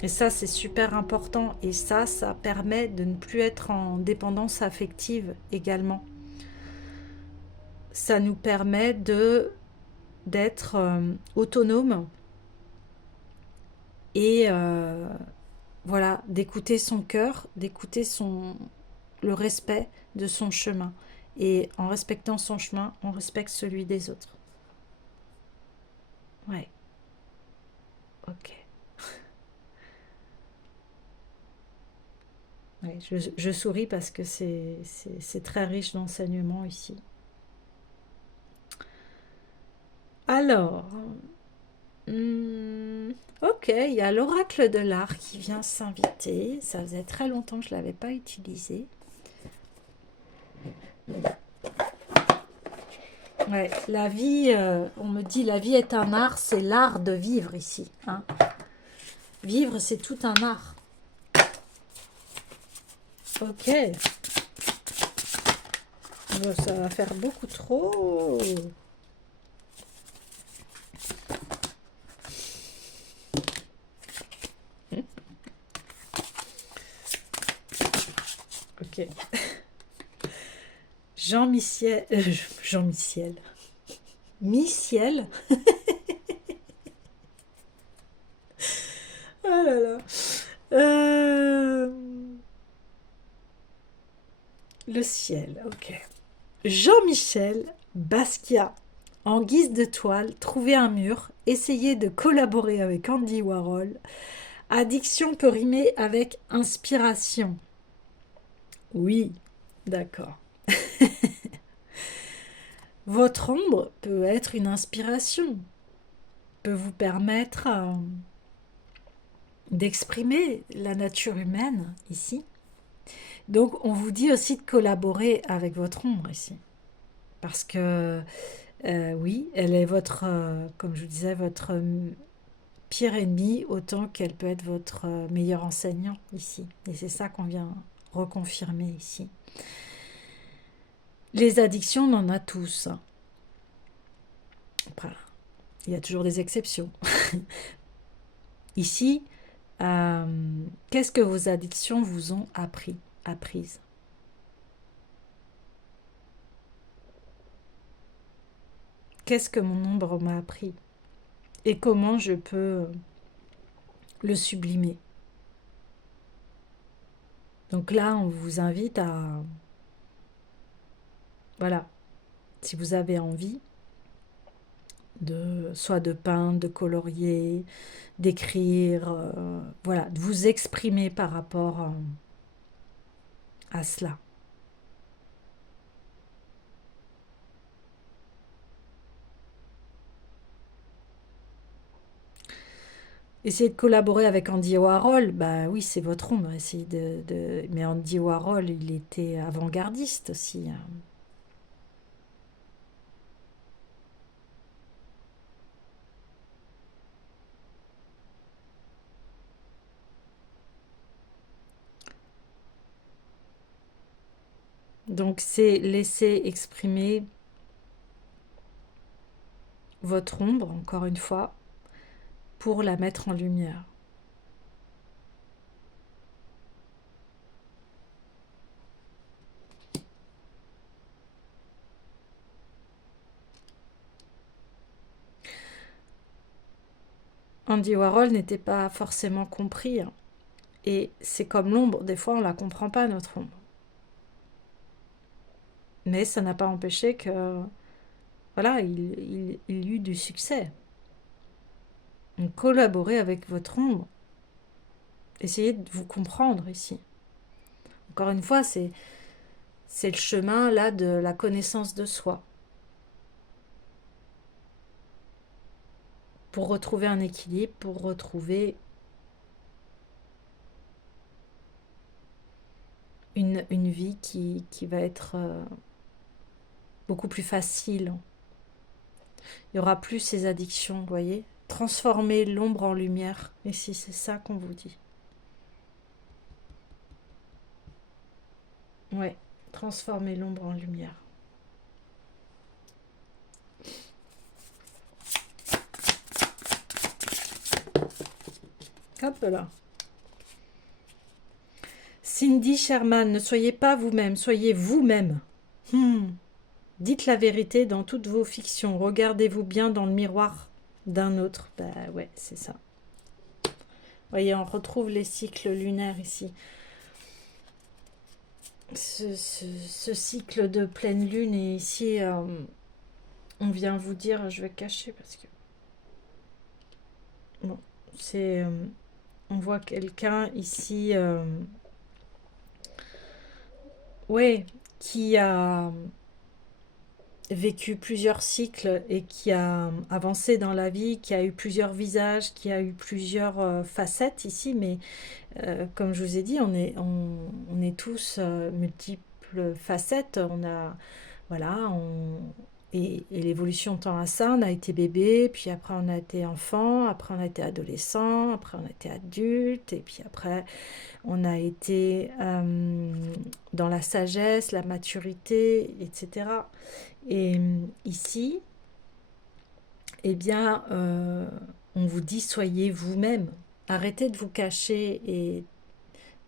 Et ça, c'est super important. Et ça permet de ne plus être en dépendance affective également. Ça nous permet d'être autonome et voilà, d'écouter son cœur, d'écouter le respect de son chemin. Et en respectant son chemin, on respecte celui des autres. Ouais, ok. Ouais, je souris parce que c'est très riche d'enseignements ici. Alors, ok, il y a l'oracle de l'art qui vient s'inviter. Ça faisait très longtemps que je ne l'avais pas utilisé. Ouais, la vie, on me dit la vie est un art, c'est l'art de vivre ici. Hein. Vivre, c'est tout un art. Ok. Bon, ça va faire beaucoup trop. Ok. Jean-Michel. Jean-Michel. Michel. Oh là là. Euh, Le ciel, ok. Jean-Michel Basquiat. En guise de toile, trouver un mur, essayer de collaborer avec Andy Warhol. Addiction peut rimer avec inspiration. Oui, d'accord. Votre ombre peut être une inspiration, peut vous permettre d'exprimer la nature humaine ici. Donc on vous dit aussi de collaborer avec votre ombre ici. Parce que oui, elle est votre, comme je vous disais, votre pire ennemi autant qu'elle peut être votre meilleur enseignant ici. Et c'est ça qu'on vient reconfirmer ici. Les addictions, on en a tous. Après, il y a toujours des exceptions. Ici, qu'est-ce que vos addictions vous ont apprises? Qu'est-ce que mon ombre m'a appris? Et comment je peux le sublimer? Donc là, on vous invite à, voilà, si vous avez envie, soit de peindre, de colorier, d'écrire, voilà, de vous exprimer par rapport à cela. Essayez de collaborer avec Andy Warhol, bah oui, c'est votre ombre. Mais Andy Warhol, il était avant-gardiste aussi. Hein. Donc c'est laisser exprimer votre ombre, encore une fois, pour la mettre en lumière. Andy Warhol n'était pas forcément compris. Hein. Et c'est comme l'ombre, des fois on ne la comprend pas, notre ombre. Mais ça n'a pas empêché que, voilà, il y eut du succès. Donc, collaborez avec votre ombre. Essayez de vous comprendre ici. Encore une fois, c'est le chemin là de la connaissance de soi. Pour retrouver un équilibre, pour retrouver une vie qui va être beaucoup plus facile. Il n'y aura plus ces addictions, vous voyez. Transformer l'ombre en lumière. Ici, c'est ça qu'on vous dit. Ouais, transformer l'ombre en lumière. Hop là. Cindy Sherman, ne soyez pas vous-même, soyez vous-même. Dites la vérité dans toutes vos fictions. Regardez-vous bien dans le miroir d'un autre. Bah ouais, c'est ça. Voyez, on retrouve les cycles lunaires ici. Ce cycle de pleine lune, et ici, on vient vous dire, je vais cacher parce que... Bon, c'est... on voit quelqu'un ici, ouais, qui a vécu plusieurs cycles et qui a avancé dans la vie, qui a eu plusieurs visages, qui a eu plusieurs facettes ici, mais comme je vous ai dit, on est tous multiples facettes. On a, voilà, et l'évolution tend à ça. On a été bébé, puis après on a été enfant, après on a été adolescent, après on a été adulte, et puis après on a été dans la sagesse, la maturité, etc. Et ici, eh bien, on vous dit soyez vous-même. Arrêtez de vous cacher et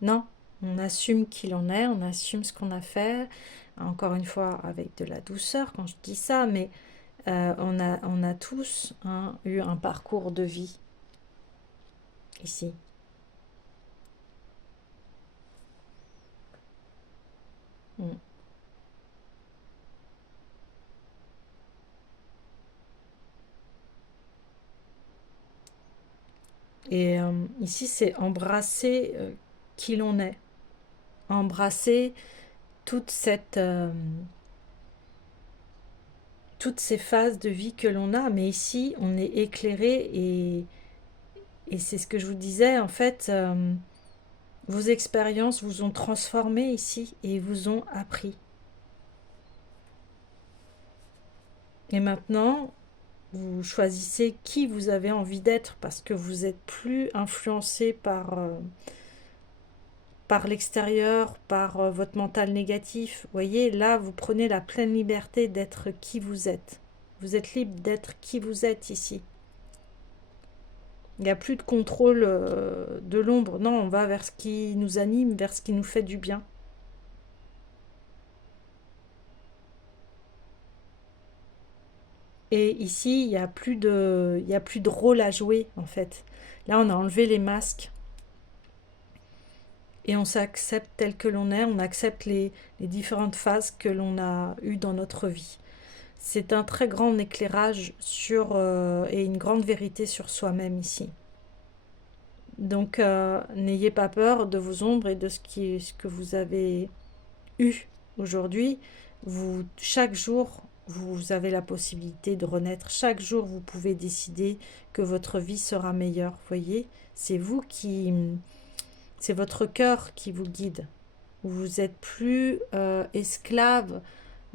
non, on assume qui l'on est, on assume ce qu'on a fait. Encore une fois, avec de la douceur quand je dis ça, mais on a tous eu un parcours de vie ici. Mm. Et ici, c'est embrasser qui l'on est, embrasser toute toutes ces phases de vie que l'on a. Mais ici, on est éclairé et c'est ce que je vous disais, en fait, vos expériences vous ont transformé ici et vous ont appris. Et maintenant, vous choisissez qui vous avez envie d'être parce que vous êtes plus influencé par l'extérieur, par votre mental négatif. Vous voyez, là, vous prenez la pleine liberté d'être qui vous êtes. Vous êtes libre d'être qui vous êtes ici. Il n'y a plus de contrôle de l'ombre. Non, on va vers ce qui nous anime, vers ce qui nous fait du bien. Et ici, il y a plus de rôle à jouer, en fait. Là, on a enlevé les masques et on s'accepte tel que l'on est. On accepte les différentes phases que l'on a eues dans notre vie. C'est un très grand éclairage sur, et une grande vérité sur soi-même ici. Donc, n'ayez pas peur de vos ombres et de ce que vous avez eu aujourd'hui. Chaque jour, vous avez la possibilité de renaître. Chaque jour, vous pouvez décider que votre vie sera meilleure. Vous voyez, c'est votre cœur qui vous guide. Vous êtes plus esclave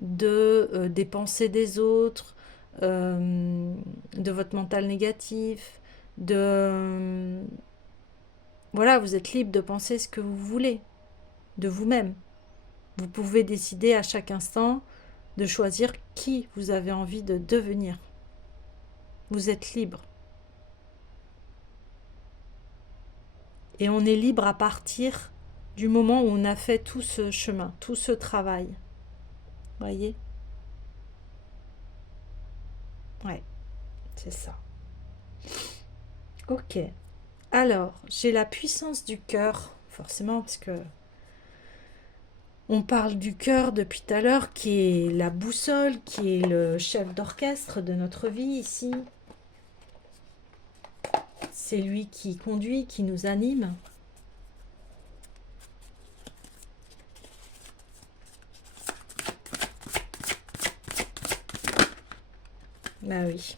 des pensées des autres, de votre mental négatif, voilà, vous êtes libre de penser ce que vous voulez, de vous-même. Vous pouvez décider à chaque instant de choisir qui vous avez envie de devenir. Vous êtes libre. Et on est libre à partir du moment où on a fait tout ce chemin, tout ce travail. Voyez? Ouais, c'est ça. Ok. Alors, j'ai la puissance du cœur, forcément, parce que On parle du cœur depuis tout à l'heure, qui est la boussole, qui est le chef d'orchestre de notre vie ici. C'est lui qui conduit, qui nous anime. Bah oui.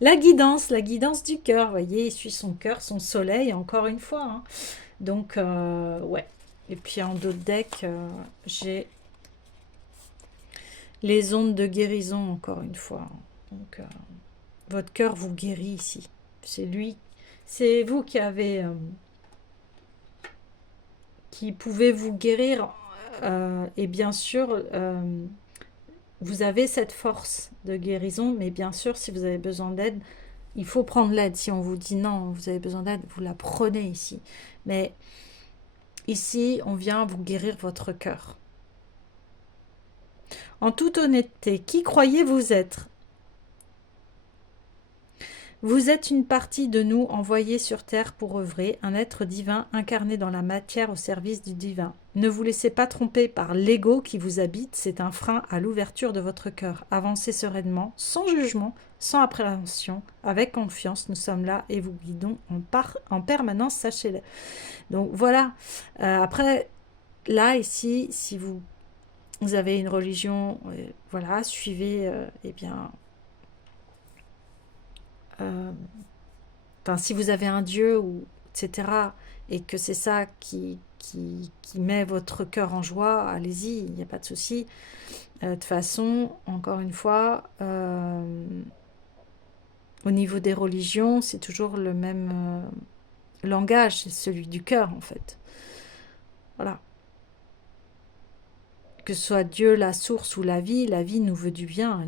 La guidance du cœur, vous voyez, il suit son cœur, son soleil, encore une fois, hein. Donc, ouais. Et puis en d'autres decks, j'ai les ondes de guérison, encore une fois. Donc, votre cœur vous guérit ici. C'est lui, c'est vous qui avez, qui pouvez vous guérir. Et bien sûr, vous avez cette force de guérison, mais bien sûr, si vous avez besoin d'aide, il faut prendre l'aide. Si on vous dit non, vous avez besoin d'aide, vous la prenez ici. Mais ici, on vient vous guérir votre cœur. En toute honnêteté, qui croyez-vous être? Vous êtes une partie de nous envoyée sur Terre pour œuvrer, un être divin incarné dans la matière au service du divin. Ne vous laissez pas tromper par l'ego qui vous habite, c'est un frein à l'ouverture de votre cœur. Avancez sereinement, sans jugement, sans appréhension, avec confiance, nous sommes là et vous guidons en permanence, sachez-le. Donc voilà. Après, là, ici, si vous avez une religion, voilà, suivez, eh bien, enfin, si vous avez un Dieu, ou etc., et que c'est ça qui met votre cœur en joie, allez-y, il n'y a pas de souci. De toute façon, encore une fois, au niveau des religions, c'est toujours le même langage, c'est celui du cœur, en fait. Voilà. Que ce soit Dieu, la source ou la vie nous veut du bien.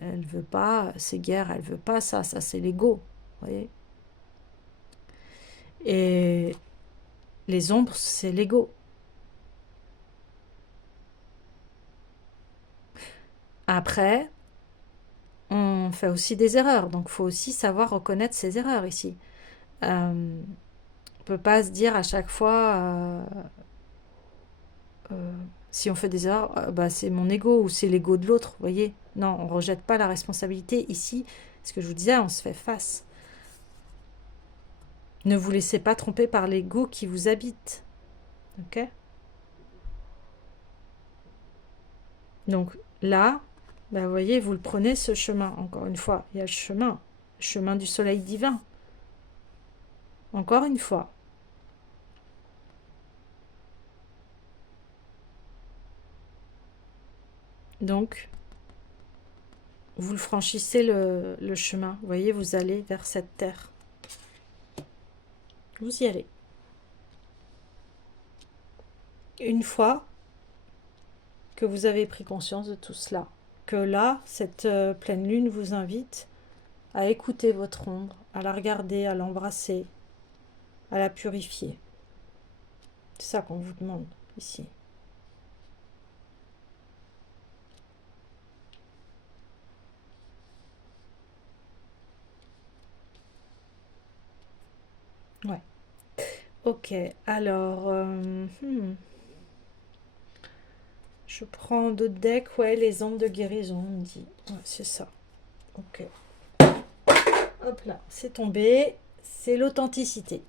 Elle veut pas ces guerres, elle veut pas ça. Ça, c'est l'ego. Vous voyez. Et les ombres, c'est l'ego. Après, on fait aussi des erreurs. Donc, il faut aussi savoir reconnaître ses erreurs ici. On ne peut pas se dire à chaque fois, si on fait des erreurs, bah, c'est mon ego ou c'est l'ego de l'autre. Vous voyez. Non, on ne rejette pas la responsabilité ici. Ce que je vous disais, on se fait face. Ne vous laissez pas tromper par l'ego qui vous habite. Ok? Donc là, bah, vous voyez, vous le prenez ce chemin. Encore une fois, il y a le chemin du soleil divin. Encore une fois. Donc, vous le franchissez le chemin. Vous voyez, vous allez vers cette terre. Vous y allez. Une fois que vous avez pris conscience de tout cela, que là, cette pleine lune vous invite à écouter votre ombre, à la regarder, à l'embrasser, à la purifier. C'est ça qu'on vous demande ici. Ouais. Ok, alors, je prends d'autres decks, ouais, les ondes de guérison, on me dit. Ouais, c'est ça. Ok. Hop là, c'est tombé. C'est l'authenticité.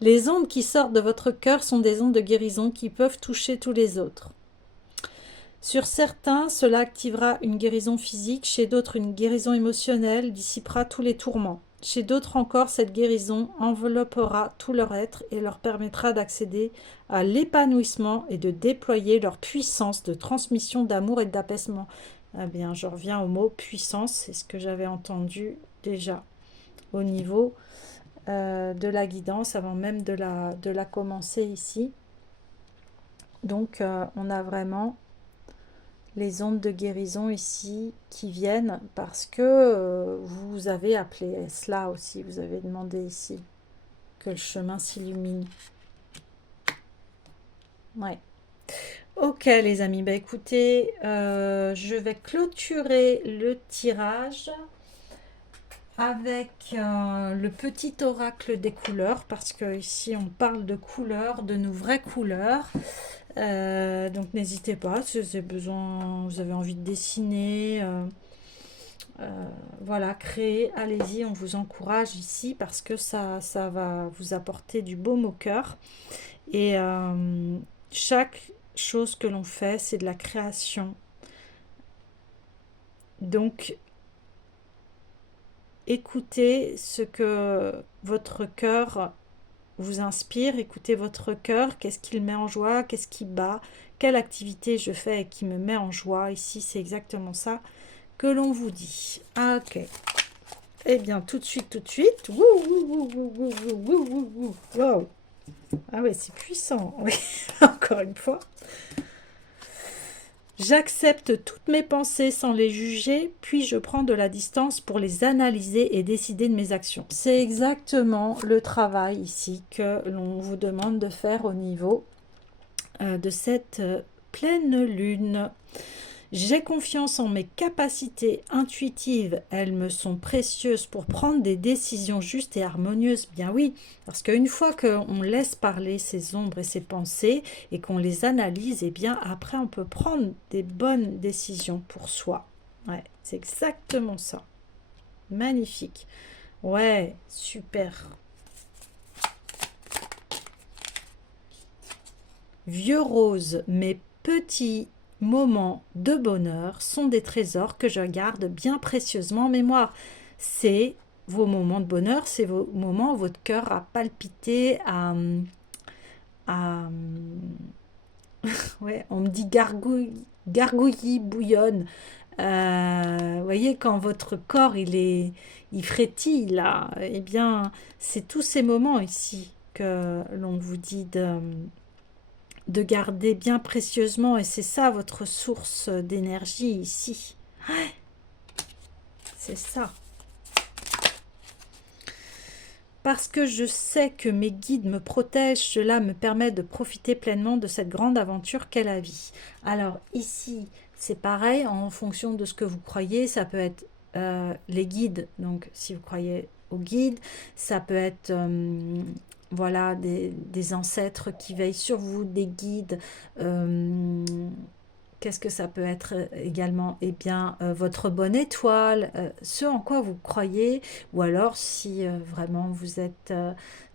Les ondes qui sortent de votre cœur sont des ondes de guérison qui peuvent toucher tous les autres. Sur certains, cela activera une guérison physique, chez d'autres une guérison émotionnelle, dissipera tous les tourments. Chez d'autres encore, cette guérison enveloppera tout leur être et leur permettra d'accéder à l'épanouissement et de déployer leur puissance de transmission d'amour et d'apaisement. Eh bien, je reviens au mot puissance, c'est ce que j'avais entendu déjà au niveau de la guidance avant même de la commencer ici. Donc, on a vraiment les ondes de guérison ici qui viennent parce que vous avez appelé cela aussi, vous avez demandé ici que le chemin s'illumine. Ouais. Ok les amis, bah écoutez, je vais clôturer le tirage. avec le petit oracle des couleurs, parce que ici on parle de couleurs, de nos vraies couleurs. Donc n'hésitez pas si vous avez besoin, vous avez envie de dessiner, voilà, créer, allez-y, on vous encourage ici parce que ça va vous apporter du baume au cœur. Et chaque chose que l'on fait, c'est de la création. Donc écoutez ce que votre cœur vous inspire, écoutez votre cœur, qu'est-ce qu'il met en joie, qu'est-ce qui bat, quelle activité je fais et qui me met en joie. Ici, c'est exactement ça que l'on vous dit. Ah, ok. Eh bien, tout de suite, tout de suite. Wouh, wouh, wouh, wouh, wouh, wouh, wouh, wouh. Wow. Ah ouais, c'est puissant. Oui, encore une fois. J'accepte toutes mes pensées sans les juger, puis je prends de la distance pour les analyser et décider de mes actions. C'est exactement le travail ici que l'on vous demande de faire au niveau de cette pleine lune. J'ai confiance en mes capacités intuitives, elles me sont précieuses pour prendre des décisions justes et harmonieuses. Bien oui, parce qu'une fois qu'on laisse parler ces ombres et ces pensées et qu'on les analyse, et bien après on peut prendre des bonnes décisions pour soi. Ouais, c'est exactement ça. Magnifique. Ouais, super. Vieux rose, mes petits moments de bonheur sont des trésors que je garde bien précieusement en mémoire. C'est vos moments de bonheur, c'est vos moments où votre cœur a palpité, à ouais, on me dit gargouillis, bouillonne. Vous voyez, quand votre corps il frétille là, eh bien, c'est tous ces moments ici que l'on vous dit de garder bien précieusement, et c'est ça votre source d'énergie ici. C'est ça. Parce que je sais que mes guides me protègent, cela me permet de profiter pleinement de cette grande aventure qu'est la vie. Alors ici, c'est pareil, en fonction de ce que vous croyez, ça peut être les guides, donc si vous croyez aux guides, ça peut être voilà, des ancêtres qui veillent sur vous, des guides. Qu'est-ce que ça peut être également? Eh bien, votre bonne étoile, ce en quoi vous croyez, ou alors si vraiment vous êtes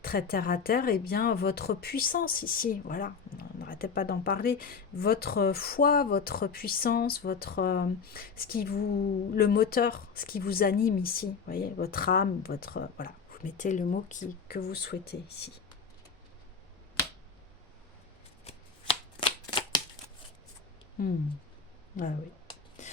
très terre à terre, eh bien, votre puissance ici, voilà, n'arrêtez pas d'en parler, votre foi, votre puissance, ce qui vous, le moteur, ce qui vous anime ici, vous voyez, votre âme, voilà, vous mettez le mot que vous souhaitez ici. Ah oui.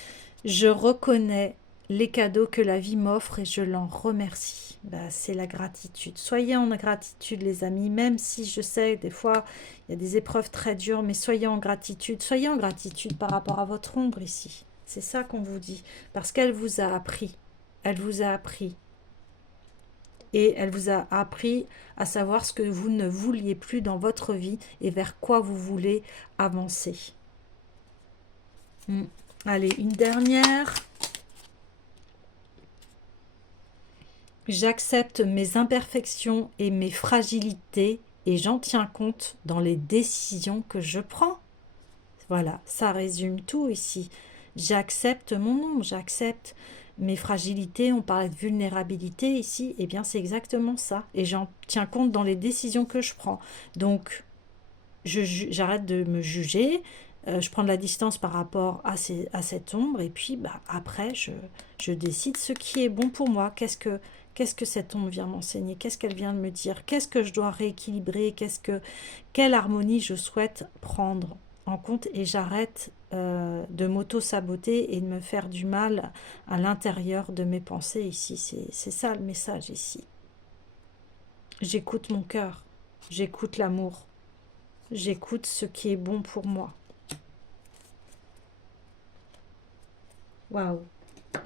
Je reconnais les cadeaux que la vie m'offre et je l'en remercie. Bah, c'est la gratitude. Soyez en gratitude, les amis, même si je sais, des fois, il y a des épreuves très dures, mais soyez en gratitude. Soyez en gratitude par rapport à votre ombre ici. C'est ça qu'on vous dit. Parce qu'elle vous a appris. Elle vous a appris. Et elle vous a appris à savoir ce que vous ne vouliez plus dans votre vie et vers quoi vous voulez avancer. Allez, une dernière. J'accepte mes imperfections et mes fragilités et j'en tiens compte dans les décisions que je prends. Voilà, ça résume tout ici. J'accepte mon ombre, j'accepte mes fragilités, on parlait de vulnérabilité ici, et bien c'est exactement ça. Et j'en tiens compte dans les décisions que je prends. Donc, j'arrête de me juger, je prends de la distance par rapport à cette ombre, et puis bah, après, je décide ce qui est bon pour moi. Qu'est-ce que cette ombre vient m'enseigner? Qu'est-ce qu'elle vient de me dire? Qu'est-ce que je dois rééquilibrer? Quelle harmonie je souhaite prendre en compte? Et j'arrête de m'auto-saboter et de me faire du mal à l'intérieur de mes pensées ici. C'est ça le message ici. J'écoute mon cœur, j'écoute l'amour, j'écoute ce qui est bon pour moi. Waouh,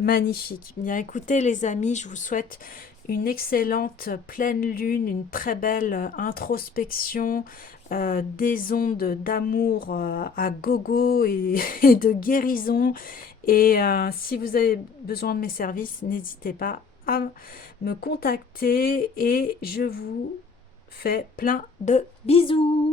magnifique. Bien écoutez les amis, je vous souhaite une excellente pleine lune, une très belle introspection, des ondes d'amour à gogo et de guérison. Et si vous avez besoin de mes services, n'hésitez pas à me contacter et je vous fais plein de bisous.